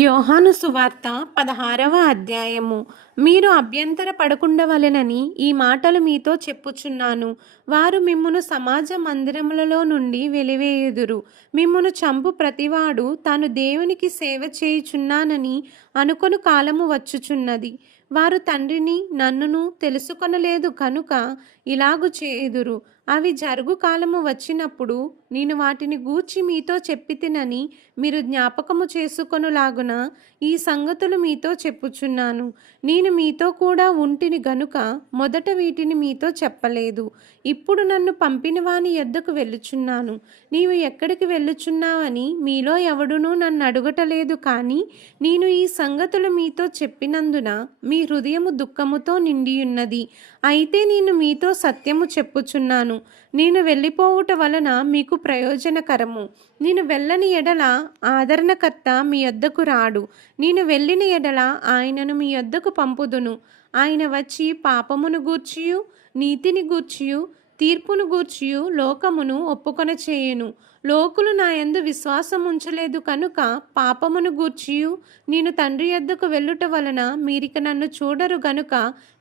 యోహాను సువార్త పదహారవ అధ్యాయము. మీరు అభ్యంతర పడకుండవలెనని ఈ మాటలు మీతో చెప్పుచున్నాను. వారు మిమ్మును సమాజ మందిరములలో నుండి వెలివేయుదురు. మిమ్మును చంపు ప్రతివాడు తాను దేవునికి సేవ చేయుచున్నానని అనుకొను కాలము వచ్చుచున్నది. వారు తండ్రిని నన్నును తెలుసుకొనలేదు కనుక ఇలాగు చేయుదురు అవి జరుగు కాలము వచ్చినప్పుడు నేను వాటిని గూర్చి మీతో చెప్పితినని మీరు జ్ఞాపకము చేసుకొనులాగున ఈ సంగతులు మీతో చెప్పుచున్నాను. నేను మీతో కూడా ఉంటిని గనుక మొదట వీటిని మీతో చెప్పలేదు. ఇప్పుడు నన్ను పంపిన వాని ఎద్దకు వెళ్ళుచున్నాను. నీవు ఎక్కడికి వెళ్ళుచున్నావని మీలో ఎవడునూ నన్ను అడుగటలేదు కానీ నేను ఈ సంగతులు మీతో చెప్పినందున మీ హృదయము దుఃఖముతో నిండియున్నది. అయితే నేను మీతో సత్యము చెప్పుచున్నాను. నేను వెళ్ళిపోవుట వలన మీకు ప్రయోజనకరము. నేను వెళ్ళని ఎడల ఆదరణకర్త మీ యొద్దకు రాడు. నేను వెళ్ళిన ఎడల ఆయనను మీ యొద్దకు పంపుదును. ఆయన వచ్చి పాపమును గూర్చియు నీతిని గూర్చియు తీర్పును గూర్చియు లోకమును ఒప్పుకొన చేయును. లోకులు నా యందు విశ్వాసం ఉంచలేదు కనుక పాపమును గూర్చియు. నేను తండ్రి యొద్దకు వెళ్ళుట వలన మీరిక నన్ను చూడరు గనుక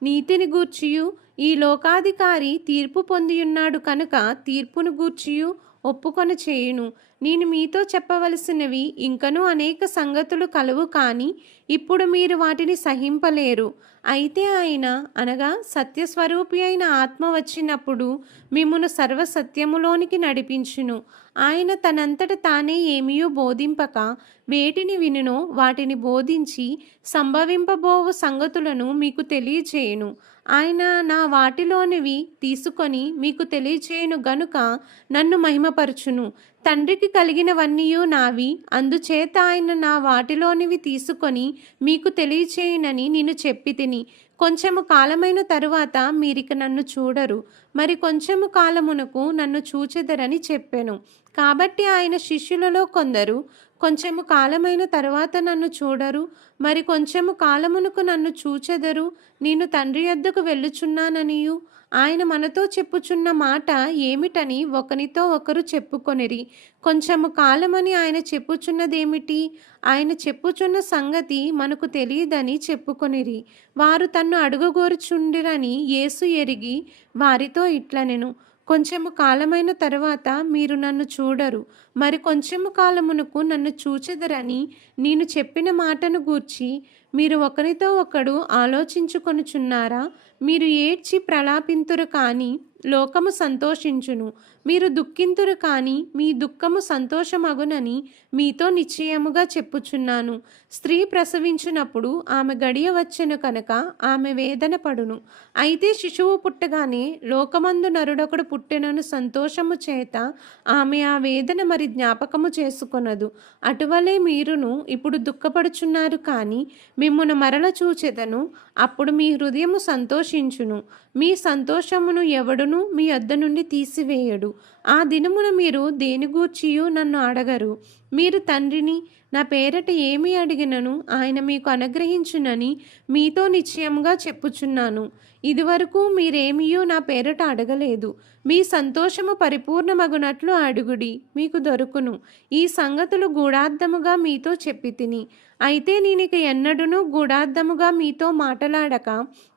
నీతిని గూర్చియు. ఈ లోకాధికారి తీర్పు పొందియున్నాడు కనుక తీర్పును గూర్చియు. ఒప్పుకొన చేయును. నేను మీతో చెప్పవలసినవి ఇంకనూ అనేక సంగతులు కలవు కానీ ఇప్పుడు మీరు వాటిని సహింపలేరు. అయితే ఆయన అనగా సత్యస్వరూపి అయిన ఆత్మ వచ్చినప్పుడు మిమ్మును సర్వసత్యములోనికి నడిపించును. ఆయన తనంతట తానే ఏమీయో బోధింపక వేటిని వినునో వాటిని బోధించి సంభవింపబోవు సంగతులను మీకు తెలియచేయును. ఆయన నా వాటిలోనివి తీసుకొని మీకు తెలియచేయును గనుక నన్ను మహిమపరచును. తండ్రికి కలిగినవన్నీయు నావి. అందుచేత ఆయన నా వాటిలోనివి తీసుకొని మీకు తెలియచేయునని నేను చెప్పి తిని కొంచెము కాలమైన తరువాత మీరిక నన్ను చూడరు. మరి కొంచెము కాలమునకు నన్ను చూచెదరని చెప్పాను. కాబట్టి ఆయన శిష్యులలో కొందరు కొంచెము కాలమైన తర్వాత నన్ను చూడరు మరి కొంచెము కాలమునకు నన్ను చూచెదరు నేను తండ్రి యొద్దకు వెళ్ళుచున్నాననియు. ఆయన మనతో చెప్పుచున్న మాట ఏమిటని ఒకనితో ఒకరు చెప్పుకొనిరి. కొంచెము కాలమని ఆయన చెప్పుచున్నదేమిటి? ఆయన చెప్పుచున్న సంగతి మనకు తెలియదని చెప్పుకొనిరి. వారు తన్ను అడుగుగోరుచుండిరని యేసు ఎరిగి వారితో ఇట్లనెను. కొంచెము కాలమైన తర్వాత మీరు నన్ను చూడరు. మరి కొంచెము కాలమునకు నన్ను చూచెదరని నేను చెప్పిన మాటను గూర్చి మీరు ఒకరితో ఒకడు ఆలోచించుకొనుచున్నారా? మీరు ఏడ్చి ప్రలాపింతురు కానీ లోకము సంతోషించును. మీరు దుఃఖింతురు కానీ మీ దుఃఖము సంతోషమగునని మీతో నిశ్చయముగా చెప్పుచున్నాను. స్త్రీ ప్రసవించినప్పుడు ఆమె గడియ వచ్చెను కనుక ఆమె వేదన పడును. అయితే శిశువు పుట్టగానే లోకమందు నరుడొకడు పుట్టెనను సంతోషము చేత ఆమె ఆ వేదన మరి జ్ఞాపకము చేసుకొనదు. అటువలే మీరును ఇప్పుడు దుఃఖపడుచున్నారు కానీ మిమ్మను మరల చూచెదను. అప్పుడు మీ హృదయము సంతోషించును. మీ సంతోషమును ఎవడును మీ అద్ద నుండి తీసివేయడు. ఆ దినమున మీరు దేని గూర్చియు నన్ను అడగరు. మీరు తండ్రిని నా పేరట ఏమి అడిగినను ఆయన మీకు అనుగ్రహించునని మీతో నిశ్చయముగా చెప్పుచున్నాను. ఇదివరకు మీరేమియూ నా పేరట అడగలేదు. మీ సంతోషము పరిపూర్ణమగునట్లు అడుగుడి మీకు దొరుకును. ఈ సంగతులు గూఢార్థముగా మీతో చెప్పి తిని అయితే నేనిక ఎన్నడూనూ గూఢార్థముగా మీతో మాటలాడక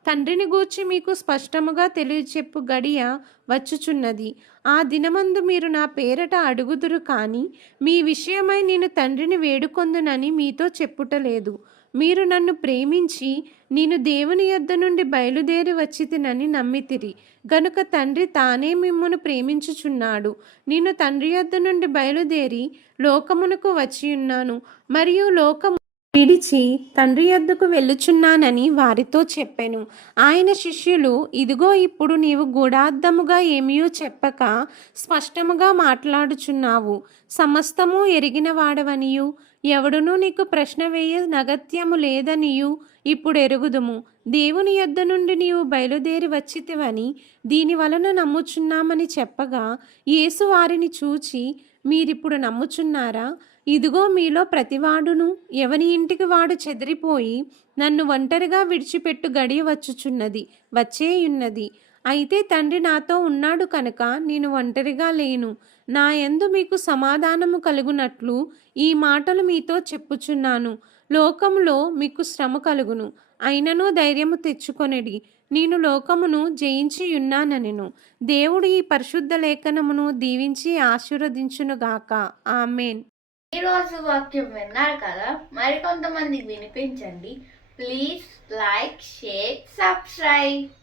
తండ్రిని గూర్చి మీకు స్పష్టముగా తెలియచెప్పు గడియ వచ్చుచున్నది. ఆ దినమందు మీరు నా పేరట అడుగుదురు కానీ మీ విషయమై నేను తండ్రిని వేడుకొందునని మీతో చెప్పుటలేదు. మీరు నన్ను ప్రేమించి నేను దేవుని యొద్ద నుండి బయలుదేరి వచ్చితినని నమ్మితిరి. గనుక తండ్రి తానే మిమ్మును ప్రేమించుచున్నాడు. నేను తండ్రి యొద్ద నుండి బయలుదేరి లోకమునకు వచ్చి ఉన్నాను మరియు లోకము విడిచి తండ్రి యొద్దకు వెళ్ళుచున్నానని వారితో చెప్పాను. ఆయన శిష్యులు ఇదిగో ఇప్పుడు నీవు గూఢార్థముగా ఏమీయూ చెప్పక స్పష్టముగా మాట్లాడుచున్నావు. సమస్తము ఎరిగిన వాడవనియు. ఎవడునూ నీకు ప్రశ్న వేయ నగత్యము లేదనియు. ఇప్పుడు ఎరుగుదుము. దేవుని యొద్ద నుండి నీవు బయలుదేరి వచ్చితివని దీని వలన నమ్ముచున్నామని చెప్పగా యేసు వారిని చూచి మీరిప్పుడు నమ్ముచున్నారా? ఇదిగో మీలో ప్రతివాడును. ఎవని ఇంటికి వాడు చెదిరిపోయి నన్ను ఒంటరిగా విడిచిపెట్టు గడియ వచ్చుచున్నది వచ్చేయున్నది. అయితే తండ్రి నాతో ఉన్నాడు కనుక నేను ఒంటరిగా లేను. నా ఎందు మీకు సమాధానము కలుగునట్లు ఈ మాటలు మీతో చెప్పుచున్నాను. లోకములో మీకు శ్రమ కలుగును. అయినను ధైర్యము తెచ్చుకొనిడి. నేను లోకమును జయించి ఉన్నానెను దేవుడు ఈ పరిశుద్ధ లేఖనమును దీవించి ఆశీర్వదించునుగాక ఆమెన్. ఈరోజు వాక్యం విన్నారు కదా? మరికొంతమంది వినిపించండి. Please like share subscribe.